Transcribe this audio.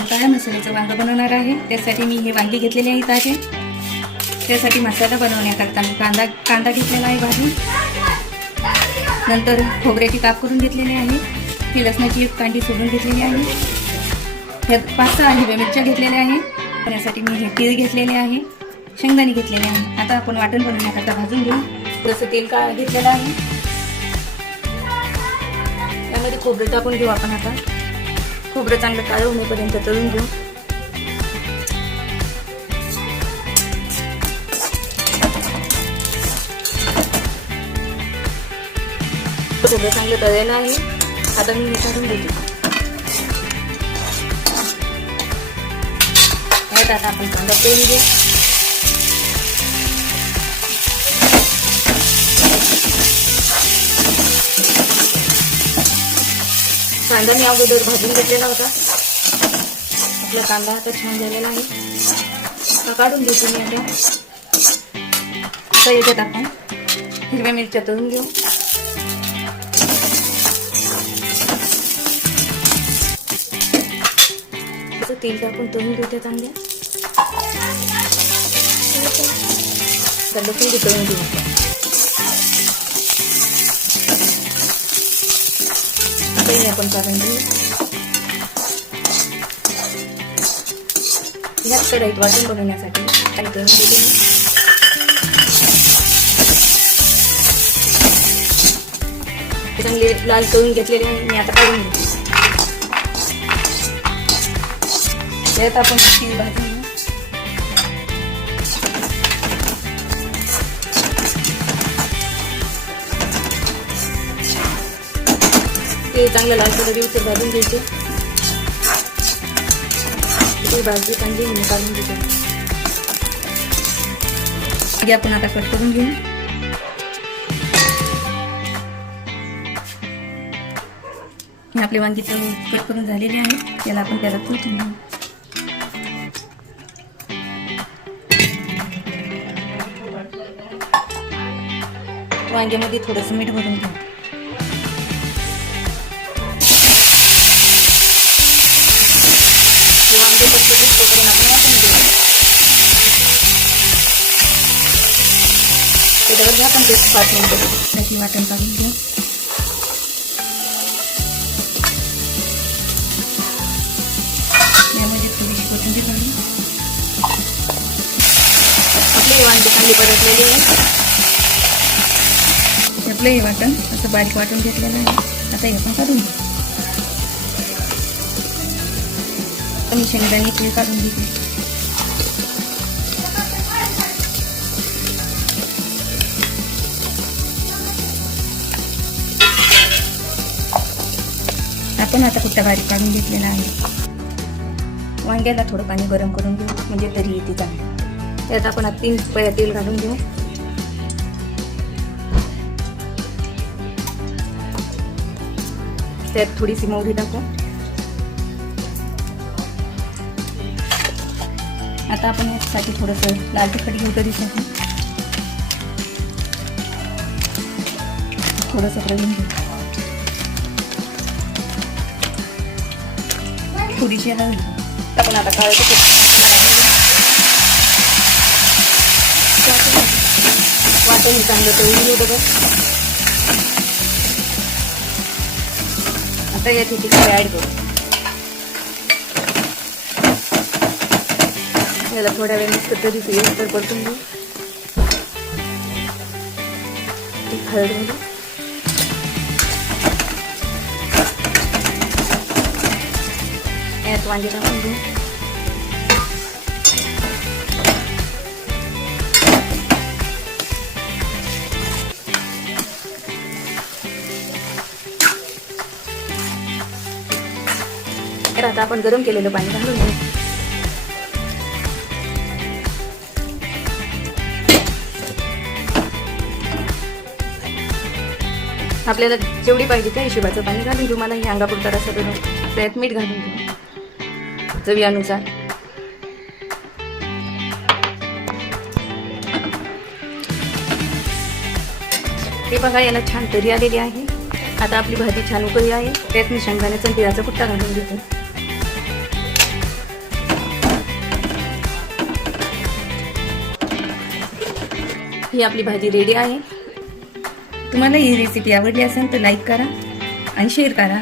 आपण काळ्या मसाल्याचं वांगं बनवणार आहे. त्यासाठी मी हे वांगे घेतलेले आहेत ताजे. त्यासाठी मसाला बनवण्याकरता मी कांदा घेतलेला आहे भाजून. नंतर खोबऱ्याची काप करून घेतलेली आहे. ही लसणाची एक कांडी सोडून घेतलेली आहे. ह्यात 5-6 हिरव्या मिरच्या घेतलेल्या आहे. त्यासाठी मी हे तीळ घेतलेले आहे, शेंगदाणे घेतलेले आहे. आता आपण वाटण बनवण्याकरता भाजून घेऊ. थोडंसं तेल घेतलेलं आहे. त्यामध्ये खोबरं टाकून घेऊ आपण. आता खोबरं चांगलं काळं होण्यापर्यंत तळून घेऊ. खोबरं चांगलं तळलेलं आहे. आता मी हे काढून घेते. आता आपण कांदा तळून घेऊ. कांदा मी अगोदर भाजून घेतलेला होता. आपला कांदा आता छान झालेला आहे. आता काढून घेतो मी. आता याच्यात आपण हिरव्या मिरच्या तळून घेऊ. तेल टाकून तळून घेऊ त्या चांगल्या. लसूण तळून घेऊ. आपण काढून घेऊ. ह्याच कढईत वाटण बनवण्यासाठी काही तळून घेऊ. चांगले लाल तळून घेतलेले आहे मी. आता काढून घेऊ. त्यात आपण तीळ भाजून घेऊ. ते चांगलं लाल कलर भाजून घ्यायचे. ते भाजी चांगली काढून घ्यायची. आपण आता कट करून घेऊ. आपले वांगी कट करून झालेले आहे. त्याला आपण त्याला परतून घेऊ. वांग्यामध्ये थोडंसं मीठ भरून घेऊ. वांगे पटकन करून आपण वाटून घेऊ. त्याच्यावर झाकण ते 5 मिनिटं त्याची वाटण काढून घेऊ. यामध्ये थोडीशी कोथिंबीर घालून आपले वांगे चांगले परतलेले आहे. आपलं हे वाटण असं बारीक वाटून घेतलेलं आहे. आता हे आपण काढून घेऊ. मी शेंगदाणे तीळ काढून घेते. आपण आता कुठला बारीक काढून घेतलेला आहे. वांग्याला थोडं पाणी गरम करून घेऊ म्हणजे तरी येते चांगली. त्यात आपण 3 पळ्या तेल घालून घेऊ. त्यात थोडीशी मोहरी टाकू. आता आपण यासाठी थोडंसं लाल तिखट घेऊ. तरीसाठी थोडंसं प्रवीण घेऊ. थोडीशी हळद घेऊ. आपण आता काळं तिखट वाटण चांगलं तळून घेऊ. बघा आता यात तिखट ॲड करू. याला थोड्या वेळ मस्त तरी तर परतून घेऊ. हळद घालू. यात वांगे टाकून घेऊ. आता आपण गरम केलेलं पाणी घालून घेऊ. आपल्याला जेवढी पाहिजे त्या हिशोबाचं पाणी घालून घेऊ. मला हे अंगापुरता रस्सा बनवून त्यात मीठ घालून घेऊ चवीनुसार. हे बघा याला छान तरी आलेली आहे. आता आपली भाजी छान उकळी आहे. त्यात मी शेंगदाण्याचा तिळाचा कुट्टा घालून घेतो. ही आपली भाजी रेडी आहे. तुम्हाला ही रेसिपी आवडली असेल तर लाईक करा आणि शेअर करा.